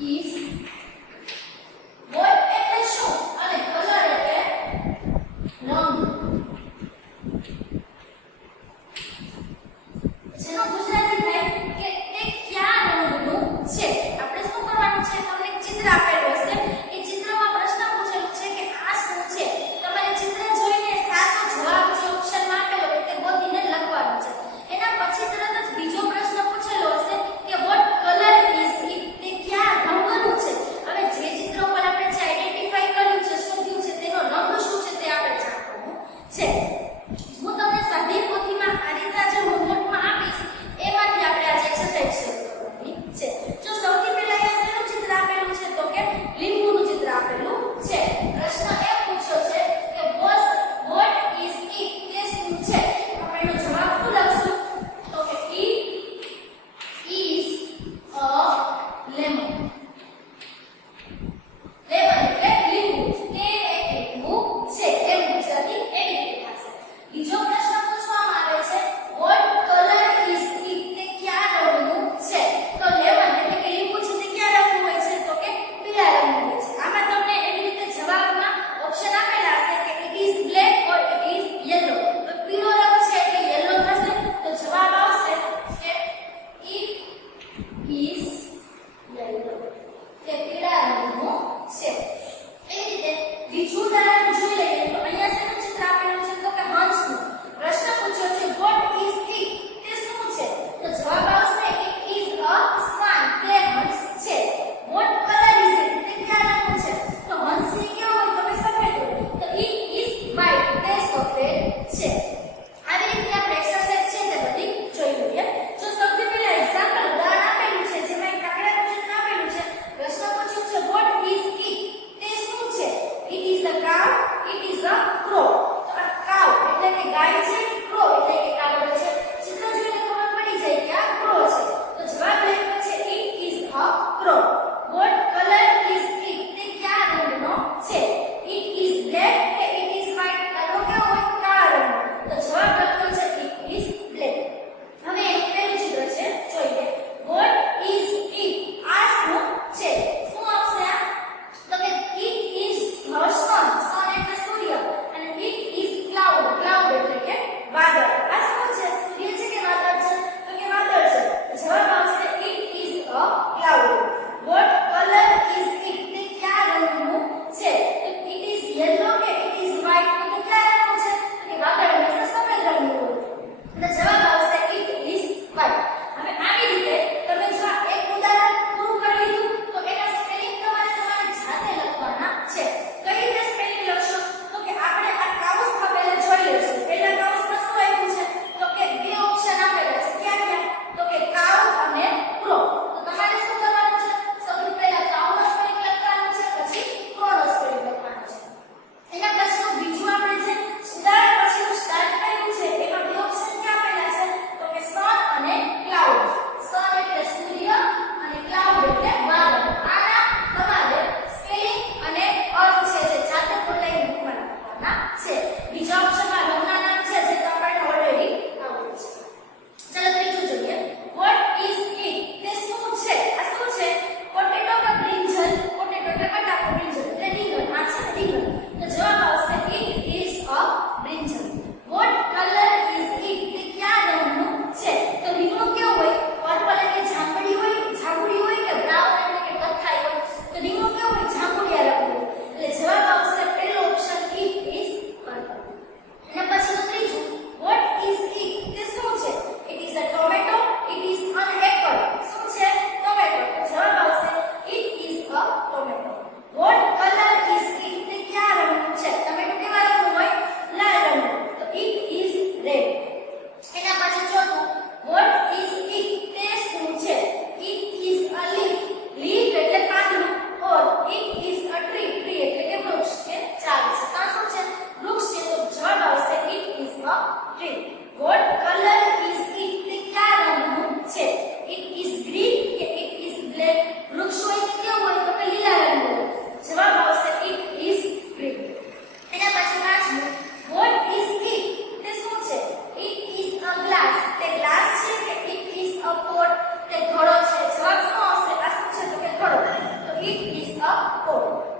is what એટલે શું અને કલર એટલે રંગ જેનો ગુજરાતી થાય કે તે કયા રંગનું છે આપણે શું કરવાનું છે તમને એક ચિત્ર આપેલું હશે એ ચિત્રમાં પ્રશ્ન પૂછેલો છે કે આ શું છે તમારે ચિત્ર જોઈને સાચો જવાબ જે ઓપ્શનમાં આપેલો હોય તે ગોતીને લખવાનું છે એના પછી તરત જ બીજો પ્રશ્ન પૂછેલો હશે કે what color is it તે કયા રંગનું છે હવે જે ચિત્ર પર આપણે જે આઈડેન્ટિફાઈ કર્યું છે શોધ્યું છે તેનો રંગ શું છે તે આપણે જાણવાનું છે હું તમને સાદી પોથીમાં આ રીતના જે હોમવર્કમાં આપીશ એમાંથી આપણે આજે એક્સરસાઇઝ શરૂ કરવાની છે જો સૌથી પહેલા અહીંયા શેનું ચિત્ર આપેલું છે તો કે ઓળ.